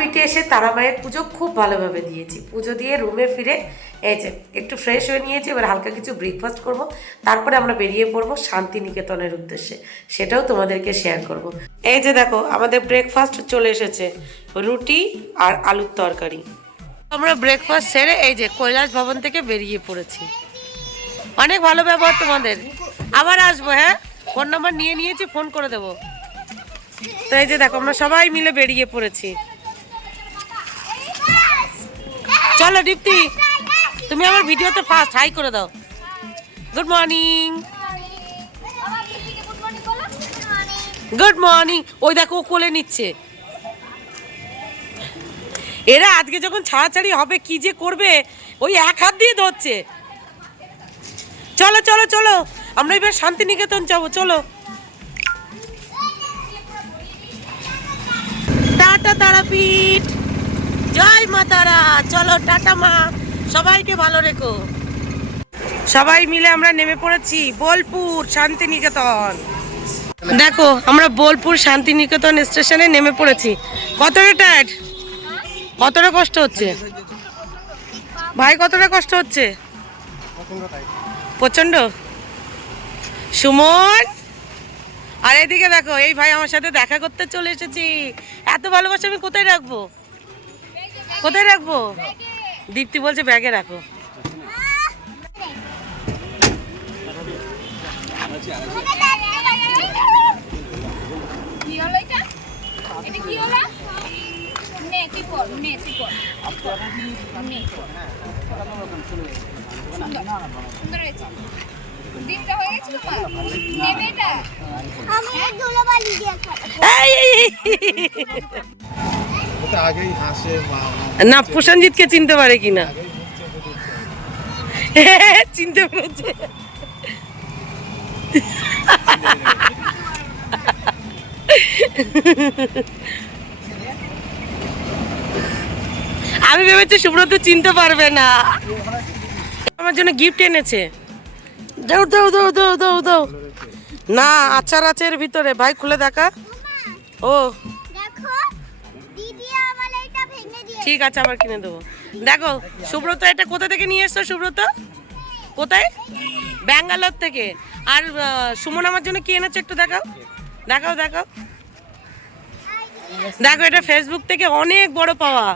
তারাপীঠে এসে তারামায়ের পুজো খুব ভালোভাবে দিয়েছি। পুজো দিয়ে রুমে ফিরে এই যে একটু ফ্রেশ হয়ে নিয়েছি, এবার হালকা কিছু ব্রেকফাস্ট করব, তারপরে আমরা বেরিয়ে পড়বো শান্তিনিকেতনের উদ্দেশ্যে, সেটাও তোমাদেরকে শেয়ার করব। এই যে দেখো আমাদের ব্রেকফাস্ট চলে এসেছে, রুটি আর আলুর তরকারি। আমরা ব্রেকফাস্ট সেরে এই যে কৈলাস ভবন থেকে বেরিয়ে পড়েছি। অনেক ভালো ব্যবহার তোমাদের, আবার আসবো। হ্যাঁ, ফোন নাম্বার নিয়ে নিয়েছি, ফোন করে দেবো। তো এই যে দেখো আমরা সবাই মিলে বেরিয়ে পড়েছি। চলো দীপ্তি, তুমি আমার ভিডিওতে ফার্স্ট হাই করে দাও। Good morning, good morning. ওই দেখো ও কোলে নিচ্ছে। এরা আজকে যখন ছাড়াছাড়ি হবে কি যে করবে, ওই এক হাত দিয়ে ধরছে। চলো চলো চলো, আমরা এবার শান্তিনিকেতন যাবো। চলো, টাটা তারাপীঠ, জয় মা তারা। চলো টাটা মা, সবাইকে ভালো রেখো। সবাই মিলে আমরা নেমে পড়েছি বোলপুর শান্তিনিকেতন। দেখো আমরা বোলপুর শান্তিনিকেতন স্টেশনে নেমে পড়েছি। কতটা টায়ার্ড, কতটা কষ্ট হচ্ছে ভাই, কতটা কষ্ট হচ্ছে? প্রচন্ড। সুমন, আর এদিকে দেখো এই ভাই আমার সাথে দেখা করতে চলে এসেছি। এত ভালোবাসা আমি কোথায় রাখবো, কোথায় রাখবো? দীপ্তি বলছে ব্যাগে রাখো। না প্রসেনজিৎকে চিনতে পারে কিনা, চিনতে পেরেছে। আমি ভেবেছি সুব্রত চিনতে পারবে না, আমার জন্য গিফট এনেছে। দাও দাও দাও দাও দাও দাও। না আচার আছে এর ভিতরে, ভাই খুলে দেখা। ও ঠিক আছে, আবার কিনে দেবো। দেখো সুব্রত এটা কোথা থেকে নিয়ে এসছো? সুব্রত কোথায়? ব্যাঙ্গালোর থেকে। আর সুমন আমার জন্য কি এনেছে একটু দেখাও, দেখাও দেখাও। দেখো এটা ফেসবুক থেকে অনেক বড় পাওয়া।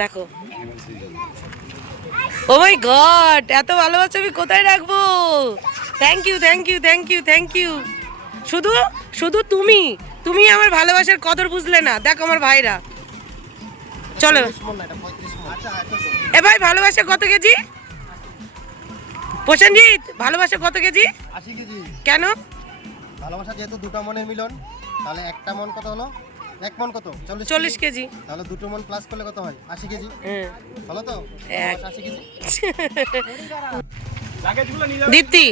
দেখো, ও মাই গড, এত ভালোবাসা আমি কোথায় রাখবো? Thank you thank you thank you thank you. শুধু শুধু তুমি তুমি আমার ভালোবাসার কদর বুঝলে না। দেখো আমার ভাইরা, চলো। এ ভাই ভালোবাসা কত কেজি? প্রসেনজিৎ ভালোবাসা কত কেজি? 80 কেজি। কেন? ভালোবাসা যেহেতু দুটো মনের মিলন, তাহলে একটা মন কত হলো? এক মন কত? 40 কেজি। তাহলে দুটো মন প্লাস করলে কত হয়? 80 কেজি। হ্যাঁ হলো তো? 80 কেজি। দীপ্তি,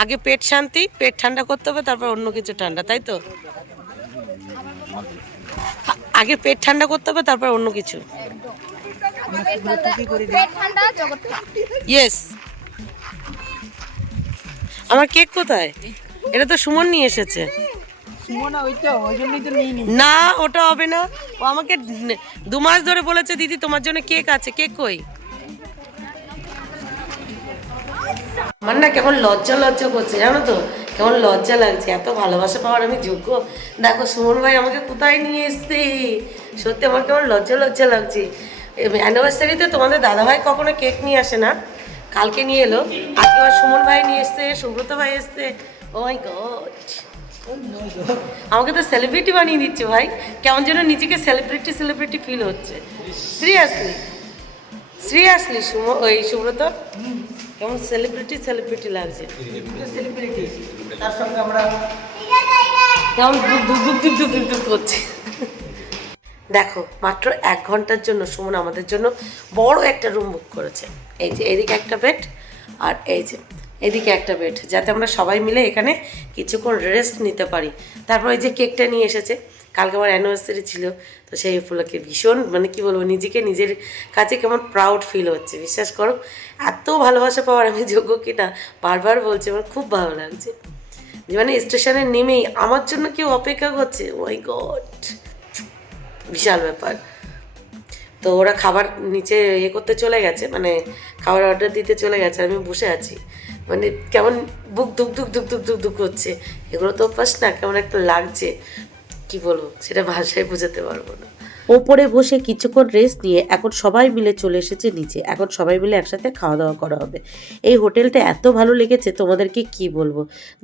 আগে পেট শান্তি, পেট ঠান্ডা করতে হবে, তারপর অন্য কিছু ঠান্ডা, তাই তো? আগে পেট ঠান্ডা করতে হবে, তারপর অন্য কিছু। ইয়েস। আমার কেক কোথায়? এটা তো সুমন নিয়ে এসেছে। না ওটা হবে না, ও আমাকে 2 মাস ধরে বলেছে দিদি তোমার জন্য কেক আছে। কেক কই? আমার না কেমন লজ্জা লজ্জা করছে জানো তো, কেমন লজ্জা লাগছে। এত ভালোবাসা পাওয়ার আমি যোগ্য? দেখো সুমন ভাই আমাকে কোথায় নিয়ে এসছে, সত্যি আমার কেমন লজ্জা লজ্জা লাগছে। অ্যানিভার্সারিতে তোমাদের দাদাভাই কখনো কেক নিয়ে আসে না, কালকে নিয়ে এলো। আজকে আবার সুমন ভাই নিয়ে এসছে, সুব্রত ভাই এসছে। ও মাই গড, আমাকে তো সেলিব্রিটি বানিয়ে দিচ্ছে ভাই। কেমন যেন নিজেকে সেলিব্রিটি সেলিব্রিটি ফিল হচ্ছে। সিরিয়াসলি সিরিয়াসলি ওই সুব্রত কেমন সেলিব্রিটি সেলিব্রিটি লাগছে। তার সঙ্গে আমরা কেমন দুক করছে। দেখো মাত্র 1 ঘন্টার জন্য সুমন আমাদের জন্য বড় একটা রুম বুক করেছে। এই যে এদিকে একটা বেড, আর এই যে এদিকে একটা বেড, যাতে আমরা সবাই মিলে এখানে কিছুক্ষণ রেস্ট নিতে পারি। তারপর এই যে কেকটা নিয়ে এসেছে, কালকে আমার অ্যানিভার্সারি ছিল, তো সেই উপলক্ষে ভীষণ মানে কি বলবো, নিজেকে নিজের কাছে কেমন প্রাউড ফিল হচ্ছে। বিশ্বাস করো এত ভালোবাসা পাওয়ার আমি যোগ্য কিনা বারবার বলছি, আমার খুব ভালো লাগছে। যে মানে স্টেশনে নেমেই আমার জন্য কেউ অপেক্ষা করছে, মাই গড, বিশাল ব্যাপার। তো ওরা খাবার নিচে করতে চলে গেছে, মানে খাবার অর্ডার দিতে চলে গেছে, আমি বসে আছি, মানে কেমন বুক ধুক ধুক ধুক ধুক ধুক ধুক করছে। এগুলো তো অভ্যাস না, কেমন একটা লাগছে, কি বলবো সেটা ভাষায় বোঝাতে পারবো না। ওপরে বসে কিছুক্ষণ রেস্ট নিয়ে এখন সবাই মিলে চলে এসেছে নিচে, এখন সবাই মিলে একসাথে খাওয়া দাওয়া করা হবে। এই হোটেলটা এত ভালো লেগেছে তোমাদেরকে কি বলবো,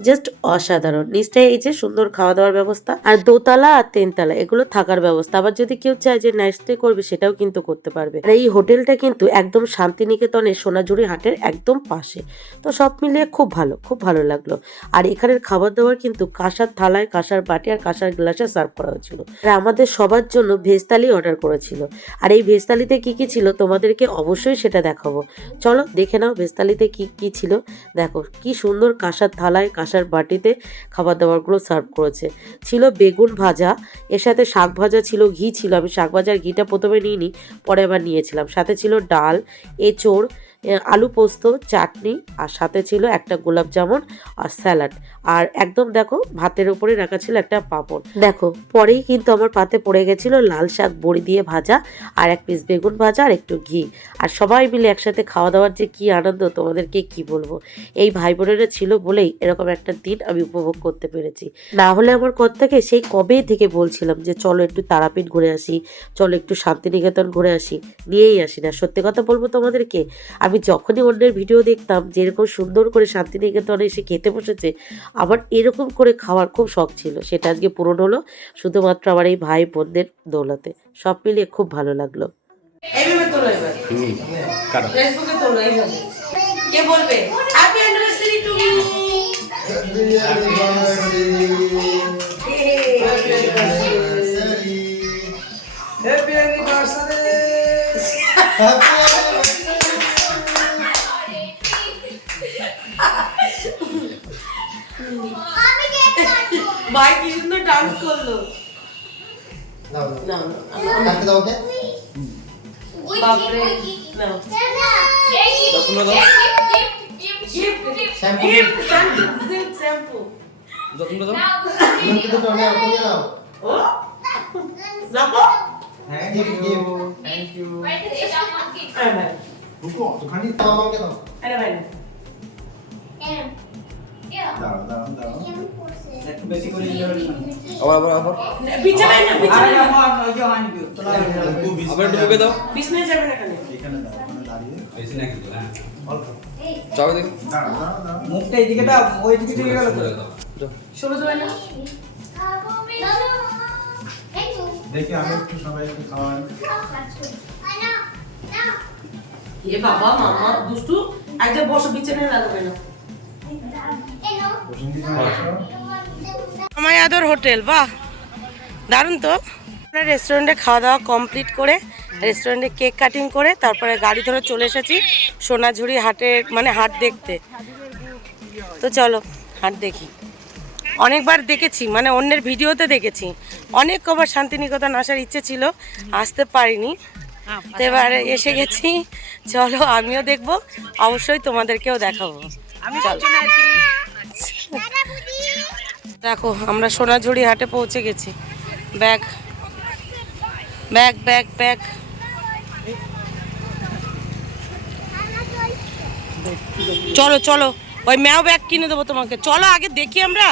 জাস্ট অসাধারণ। নিচটায় এই যে সুন্দর খাওয়া দাওয়ার ব্যবস্থা, আর দোতলা আর তিনতলা এগুলো থাকার ব্যবস্থা। আবার যদি কেউ চায় যে নাইট স্টে করবে সেটাও কিন্তু করতে পারবে। আর এই হোটেলটা কিন্তু একদম শান্তিনিকেতনের সোনাঝুরি হাটের একদম পাশে। তো সব মিলিয়ে খুব ভালো লাগলো। আর এখানের খাবার দাবার কিন্তু কাঁসার থালায়, কাঁসার বাটি আর কাঁসার গ্লাসে সার্ভ করা হয়েছিল। আর আমাদের সবার জন্য ভেজ থালি অর্ডার করেছিল। আর এই ভেজ থালিতে কি কি ছিল তোমাদেরকে অবশ্যই সেটা দেখাবো, চলো দেখে নাও ভেজ থালিতে কি কি ছিল। দেখো কি সুন্দর কাঁসার থালায়, কাঁসার বাটিতে খাবার দাবারগুলো সার্ভ করেছে। ছিল বেগুন ভাজা, এর সাথে শাক ভাজা ছিল, ঘি ছিল। আমি শাক ভাজার ঘিটা প্রথমে নিইনি, পরে আবার নিয়েছিলাম। সাথে ছিল ডাল, এঁচোড়, আলু পোস্ত, চাটনি, আর সাথে ছিল একটা গোলাপ জামুন আর স্যালাড। আর একদম দেখো ভাতের উপরে রাখা ছিল একটা পাঁপড়। দেখো পরেই কিন্তু আমার পাতে পড়ে গেছিল লাল শাক বড়ি দিয়ে ভাজা, আর এক পিস বেগুন ভাজা, আর একটু ঘি। আর সবাই মিলে একসাথে খাওয়া দাওয়ার যে কি আনন্দ তোমাদেরকে কি বলবো। এই ভাই বোনেরা ছিল বলেই এরকম একটা দিন আমি উপভোগ করতে পেরেছি। না হলে আমার কর্তাকে সেই কবে থেকে বলছিলাম যে চলো একটু তারাপীঠ ঘুরে আসি, চলো একটু শান্তিনিকেতন ঘুরে আসি, নিয়েই আসি না। সত্যি কথা বলবো তোমাদেরকে, আমি যখনই অন্যের ভিডিও দেখতাম যে এরকম সুন্দর করে শান্তিনিকেতনে এসে খেতে বসেছে, আমার এরকম করে খাওয়ার খুব শখ ছিল। সেটা আজকে পূরণ হলো শুধুমাত্র আমার এই ভাই বোনদের দৌলতে। সব মিলিয়ে খুব ভালো লাগলো। এইভাবে তোলো, এবার ফেসবুকে তোলো, এইভাবে। কে বলবে happy anniversary to me, happy anniversary. ভাই কি সুন্দর ডান্স করলো। বাপরে মুখটা এইদিকে দাও, ওই দিকে চলে গেল তো। দেখি আমি একটু সবাইকে খাওয়াই। এ বাবা মামা দুষ্টু, আগে বসো, বিছানায় লাগাবে না। আমার আদর হোটেল, বাহ দারুণ তো। আমরা রেস্টুরেন্টে খাওয়া দাওয়া কমপ্লিট করে, রেস্টুরেন্টে কেক কাটিং করে তারপরে গাড়ি ধরে চলে এসেছি সোনাঝুরি হাটের, মানে হাট দেখতে। তো চলো হাট দেখি। অনেকবার দেখেছি, মানে অন্যের ভিডিওতে দেখেছি, অনেক কবার শান্তিনিকেতন আসার ইচ্ছে ছিল, আসতে পারিনি। তো এবারে এসে গেছি, চলো আমিও দেখবো, অবশ্যই তোমাদেরকেও দেখাবো। দেখো আমরা সোনাঝুরি হাটে পৌঁছে গেছি। ব্যাগ ব্যাগ ব্যাগ ব্যাগ চলো চলো, ওই ম্যাও ব্যাগ কিনে দেবো তোমাকে, চলো আগে দেখি আমরা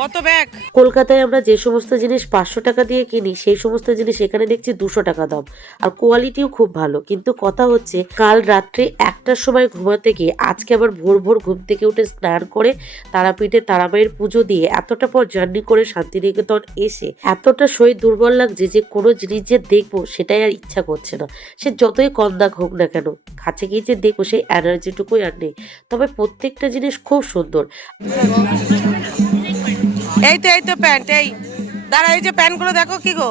কত ব্যাগ। কলকাতায় আমরা যে সমস্ত জিনিস 500 টাকা দিয়ে কিনি, সেই সমস্ত জিনিস এখানে দেখছি 200 টাকা দাম, আর কোয়ালিটিও খুব ভালো। কিন্তু কথা হচ্ছে কাল রাত্রে 1টার সময় ঘুমাতে গিয়ে আজকে আবার ভোর ভোর ঘুম থেকে উঠে স্নান করে তারাপীঠে তারামায়ের পুজো দিয়ে এতটা পর জার্নি করে শান্তিনিকেতন এসে এতটা শরীর দুর্বল লাগছে যে কোনো জিনিস যে দেখবো সেটাই আর ইচ্ছা করছে না। সে যতই কম দাগ হোক না কেন, কাছে গিয়ে যে দেখবো সেই এনার্জিটুকুই আর নেই। তবে প্রত্যেকটা জিনিস খুব সুন্দর। এই তো প্যান্ট, এই দাঁড়া, এই যে প্যান্টগুলো দেখো কি গো,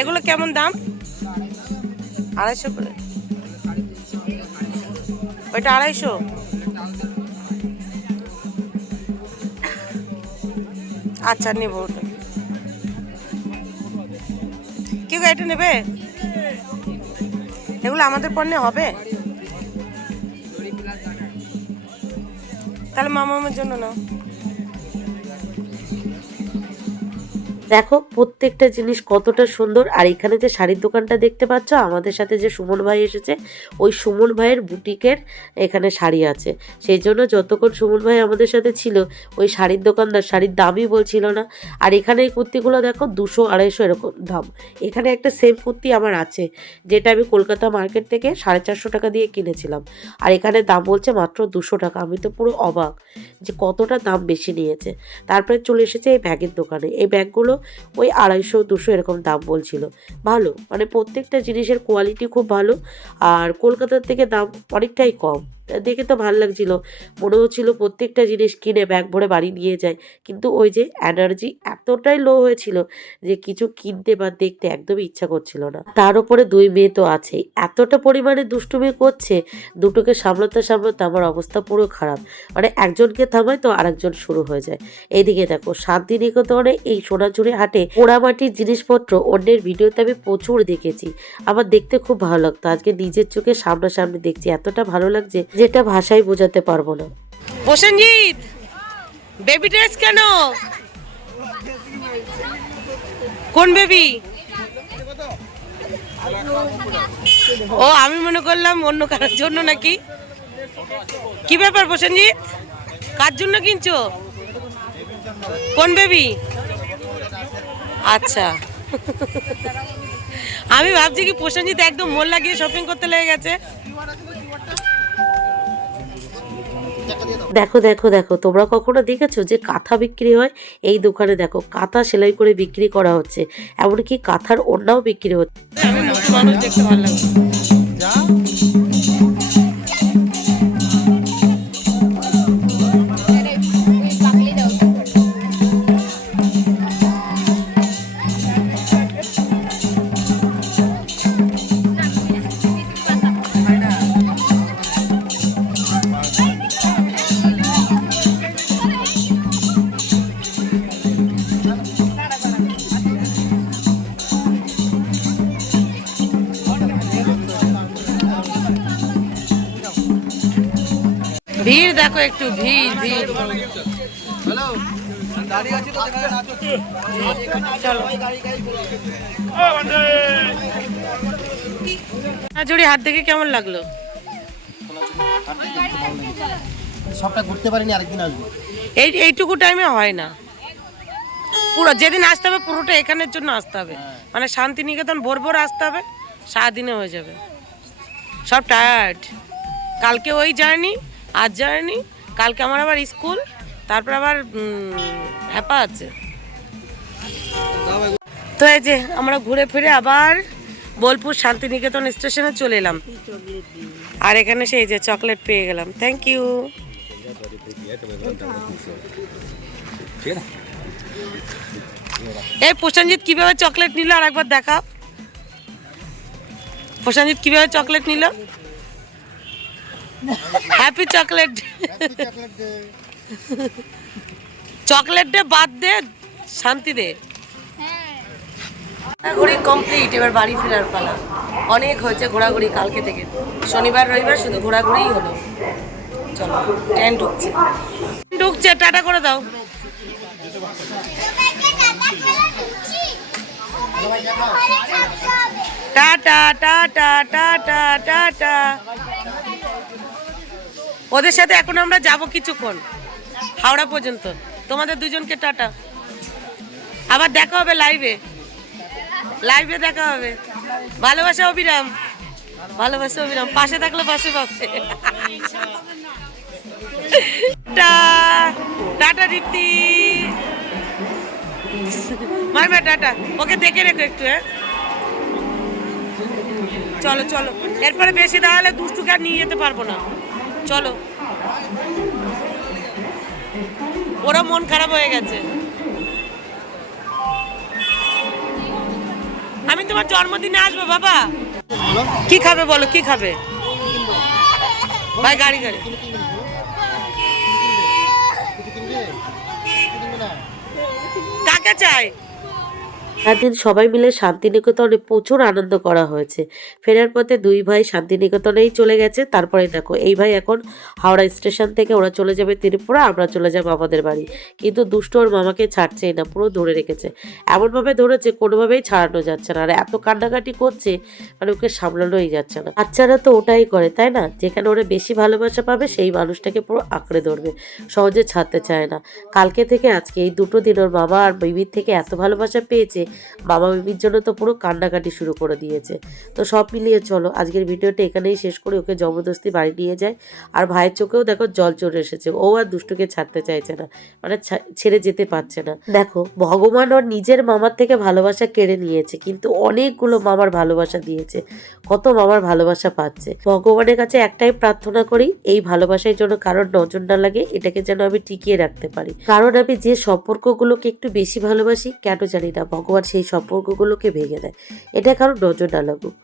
এগুলো কেমন দাম? 250 করে, ওইটা 250। আচ্ছা নেবো ওটা। কি গো এটা নেবে? এগুলো আমাদের পণ্যে হবে? তাহলে মামার জন্য নাও। দেখো প্রত্যেকটা জিনিস কতটা সুন্দর। আর এখানে যে শাড়ির দোকানটা দেখতে পাচ্ছ, আমাদের সাথে যে সুমন ভাই এসেছে, ওই সুমন ভাইয়ের বুটিকের এখানে শাড়ি আছে। সেই জন্য যতক্ষণ সুমন ভাই আমাদের সাথে ছিল, ওই শাড়ির দোকানদার শাড়ির দামই বলছিল না। আর এখানে এই কুর্তিগুলো দেখো 200-250 এরকম দাম। এখানে একটা সেম কুর্তি আমার আছে, যেটা আমি কলকাতা মার্কেট থেকে 450 টাকা দিয়ে কিনেছিলাম, আর এখানে দাম বলছে মাত্র 200 টাকা। আমি তো পুরো অবাক যে কতটা দাম বেশি নিয়েছে। তারপরে চলে এসেছে এই ব্যাগের দোকানে। এই ব্যাগগুলো ওই 250-200 এরকম দাম বলছিল। ভালো, মানে প্রত্যেকটা জিনিসের কোয়ালিটি খুব ভালো, আর কলকাতার থেকে দাম অনেকটাই কম। দেখে তো ভালো লাগছিল, মনে হচ্ছিল প্রত্যেকটা জিনিস কিনে ব্যাগ ভরে বাড়ি নিয়ে যায়। কিন্তু ওই যে এনার্জি এতটাই লো হয়েছিল যে কিছু কিনতে বা দেখতে একদমই ইচ্ছা করছিল না। তার উপরে 2 মেয়ে তো আছেই, এতটা পরিমাণে দুষ্টুমি করছে, দুটোকে সামলাতে সামলাতে আমার অবস্থা পুরো খারাপ। মানে একজনকে থামায় তো আরেকজন শুরু হয়ে যায়। এইদিকে দেখো শান্তিনিকেতনে এই সোনাঝুরি হাটে পোড়ামাটির জিনিসপত্র অন্যের ভিডিওতে আমি প্রচুর দেখেছি, আমার দেখতে খুব ভালো লাগতো। আজকে নিজের চোখে সামনাসামনি দেখছি, এতটা ভালো লাগছে যেটা ভাষায় বোঝাতে পারবো না। প্রসেনজিৎ, বেবি ড্রেস কেন? কোন বেবি? ও, আমি মনে করলাম অন্য কারোর জন্য নাকি। কি ব্যাপার প্রসেনজিৎ, কার জন্য কিনছো? কোন বেবি? আচ্ছা, আমি ভাবছি কি প্রসেনজিৎ একদম মন লাগিয়ে শপিং করতে লেগে গেছে। দেখো দেখো দেখো, তোমরা কখনো দেখেছো যে কাঁথা বিক্রি হয়? এই দোকানে দেখো কাঁথা সেলাই করে বিক্রি করা হচ্ছে, এমনকি কাঁথার ওড়নাও বিক্রি হচ্ছে। আমি মানুষ দেখতে ভালো লাগে। ভিড় দেখো, একটু ভিড় ভিড়। সোনাঝুরি হাট দেখে কেমন লাগলো? সবটা ঘুরতে পারিনি, আরেকদিন আসবো। এইটুকু টাইমে হয় না, পুরো যেদিন আসতে হবে পুরোটা এখানের জন্য আসতে হবে। মানে শান্তিনিকেতন ভোর ভোর আসতে হবে, সারাদিনে হয়ে যাবে। সব টায়ার্ড, কালকে ওই জার্নি, আজ জার্নি, কালকে আমার আবার স্কুল, তারপর আবার হ্যাপা আছে। তো এই যে আমরা ঘুরে ফিরে আবার বোলপুর শান্তিনিকেতন স্টেশনে চলে এলাম, আর এখানে সেই যে চকলেট পেয়ে গেলাম। Thank you. এই প্রসেনজিৎ কিভাবে চকলেট নিল আর একবার দেখা। প্রসেনজিৎ কিভাবে চকলেট নিল? Happy chocolate. চকলেট ডে বাদ দে, শান্তি দে। ঘোরাঘুরি কমপ্লিট, এবার বাড়ি ফেরার পালা। অনেক হয়েছে ঘোরাঘুরি কালকে থেকে, শনিবার রবিবার শুধু ঘোরাঘুরিই হলো। চলো, ট্রেন ঢুকছে ঢুকছে, টাটা করে দাও। Tata tata tata tata. ওদের সাথে এখন আমরা যাব কিছুক্ষণ, হাওড়া পর্যন্ত। তোমাদের দুজনকে টাটা, আবার দেখা হবে লাইভে। লাইভে দেখা হবে। ভালোবাসা অবিরাম, ভালোবাসা অবিরাম, পাশে থাকলে পাশে পাচ্ছে। টাটা দীপ্তি, মারমা টাটা। ওকে দেখে রেখো একটু। হ্যাঁ চলো চলো, এরপরে বেশি দাঁড়ালে দুষ্টুকে আর নিয়ে যেতে পারবো না। চলো, ওরা মন খারাপ হয়ে গেছে। আমি তোমার জন্মদিনে আসবো বাবা। কি খাবে বলো, কি খাবে? ভাই গাড়ি গাড়ি। কাকে চাই? সেদিন সবাই মিলে শান্তিনিকেতনে প্রচুর আনন্দ করা হয়েছে। ফেরার পথে দুই ভাই শান্তিনিকেতনেই চলে গেছে। তারপরে দেখো এই ভাই এখন হাওড়া স্টেশন থেকে ওরা চলে যাবে ত্রিপুরা, আমরা চলে যাবো আমাদের বাড়ি। কিন্তু দুষ্ট ওর মামাকে ছাড়ছেই না, পুরো ধরে রেখেছে, এমনভাবে ধরেছে কোনোভাবেই ছাড়ানো যাচ্ছে না। আর এত কান্নাকাটি করছে মানে ওকে সামলানোই যাচ্ছে না। বাচ্চারা তো ওটাই করে তাই না, যেখানে ওরা বেশি ভালোবাসা পাবে সেই মানুষটাকে পুরো আঁকড়ে ধরবে, সহজে ছাড়তে চায় না। কালকে থেকে আজকে এই দুটো দিন ওর মামা আর বিবির থেকে এত ভালোবাসা পেয়েছে, মামা বিবির জন্য তো পুরো কান্নাকাটি শুরু করে দিয়েছে। তো সব মিলিয়ে চলো আজকের ভিডিওটা এখানেই শেষ করে ওকে জবরদস্তি বাড়ি নিয়ে যায়। আর ভাইয়ের চোখেও দেখো জল চলে এসেছে, ও আর দুষ্টুকে ছাড়তে চাইছে না, মানে ছেড়ে যেতে পারছে না। দেখো ভগবান ওর নিজের মামার থেকে ভালোবাসা কেড়ে নিয়েছে, কিন্তু অনেকগুলো মামার ভালোবাসা দিয়েছে, কত মামার ভালোবাসা পাচ্ছে। ভগবানের কাছে একটাই প্রার্থনা করি, এই ভালোবাসার জন্য কারোর নজর না লাগে, এটাকে যেন আমি টিকিয়ে রাখতে পারি। কারণ আমি যে সম্পর্কগুলোকে একটু বেশি ভালোবাসি কেন জানি না, ভগবান সেই সম্পর্কগুলোকে ভেঙে দেয়, এটা কারোর নজর না লাগুক।